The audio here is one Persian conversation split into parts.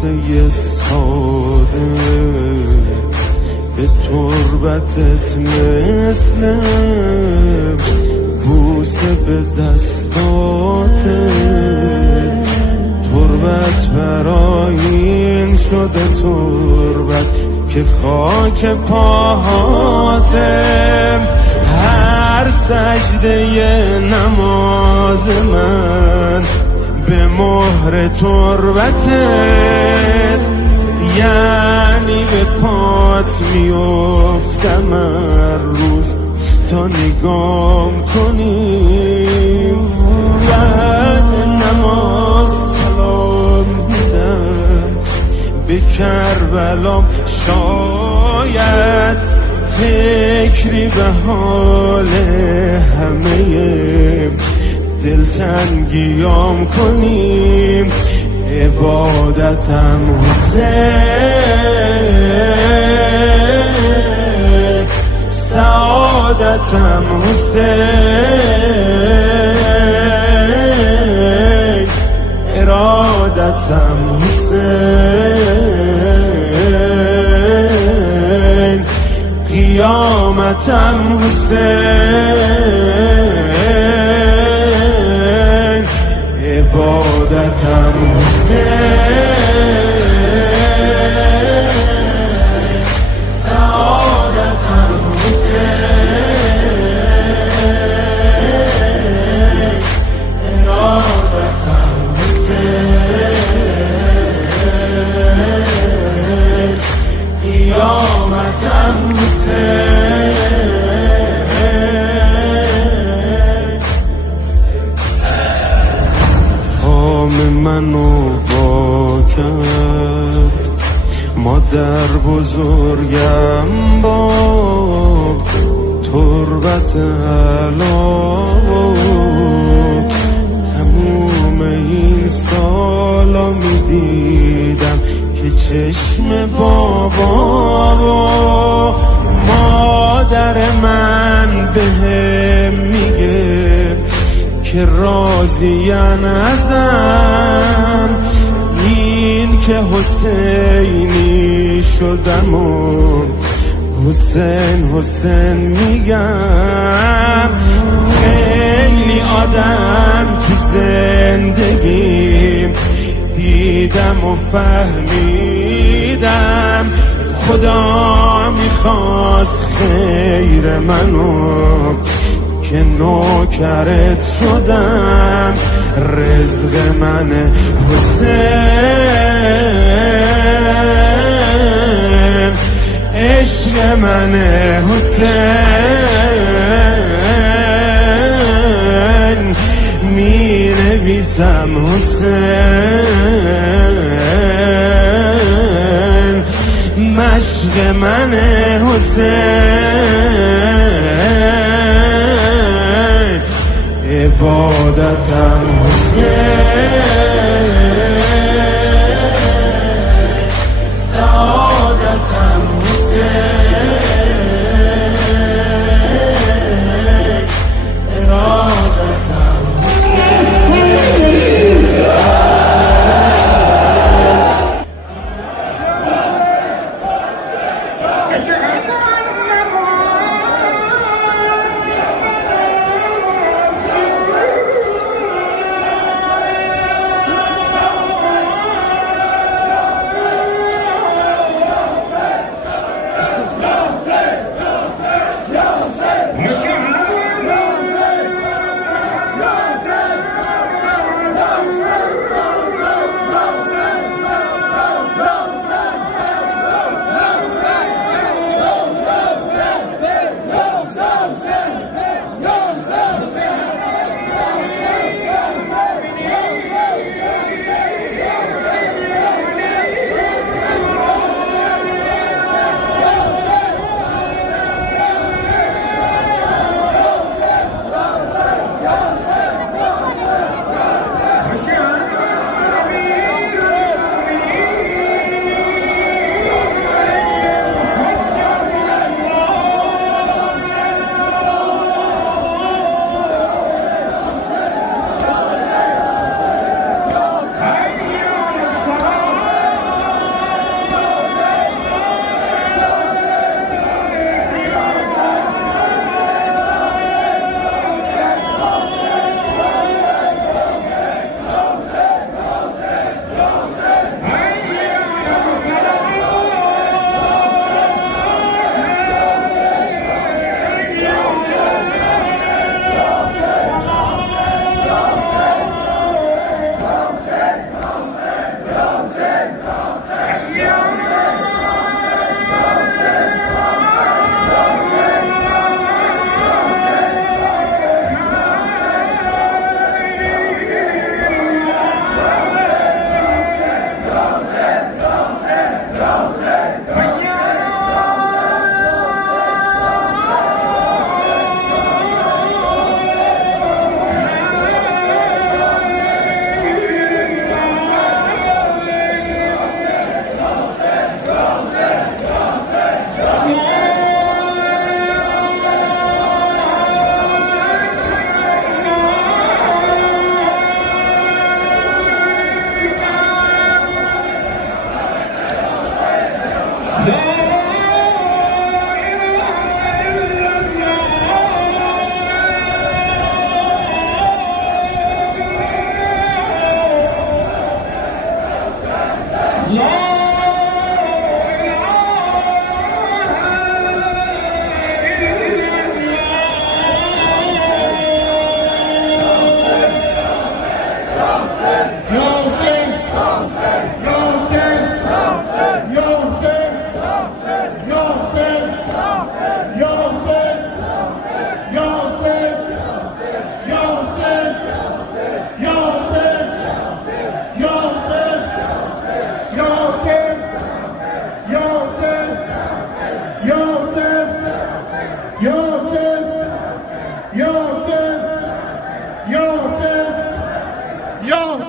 بوسه ساده به تربتت مثل بوسه به دستاته. تربت برآیین شده، تربت که خاک پاهاته. هر سجده نماز من به مهر تربتت، یعنی به پات میافتم هر روز تا نگام کنی. بعد نماز سلام میدم به کربلام، شاید فکری به حال همه دلتنگیام کنیم. عبادتم حسین، سعادتم حسین، ارادتم حسین، قیامتم حسین، عبادتم حسین، سعادتم حسین، ارادتم حسین، قیامتم حسین. منو وا کرد مادر بزرگم با تربت علا. تموم این سالا میدیدم که چشم بابا مادر من بهم میگه که راضین ازم. این که حسینی شدم و حسین حسین میگم. خیلی آدم تو زندگیم دیدم و فهمیدم خدا میخواست خیر منو که نوکرت شدم. رزق من حسین، عشق من حسین، می نویسم حسین، مشق من حسین، عبادتم حسین، سعادتم حسین، ارادتم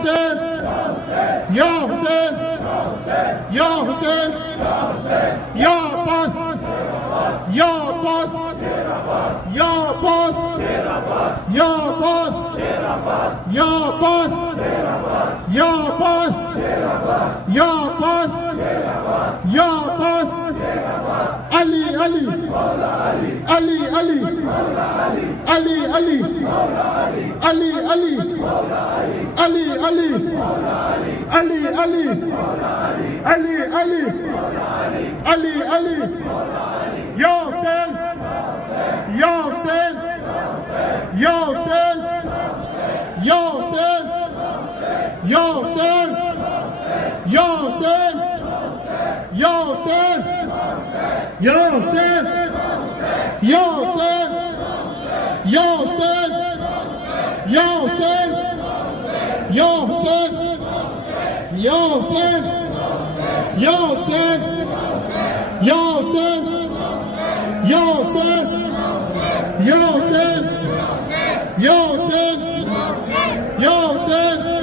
حسين يا حسين يا حسين يا باس يا باس يا باس يا باس يا باس يا باس يا باس يا باس علي علي علي علي علي علي علي علي علي علي علي علي علي علي علي علي يا حسين يا حسين يا حسين يا حسين يا حسين يا حسين يا حسين يا حسين يا حسين يا حسين يا حسين يا حسين يا حسين يا حسين يا حسين يا حسين يا حسين يا حسين يا حسين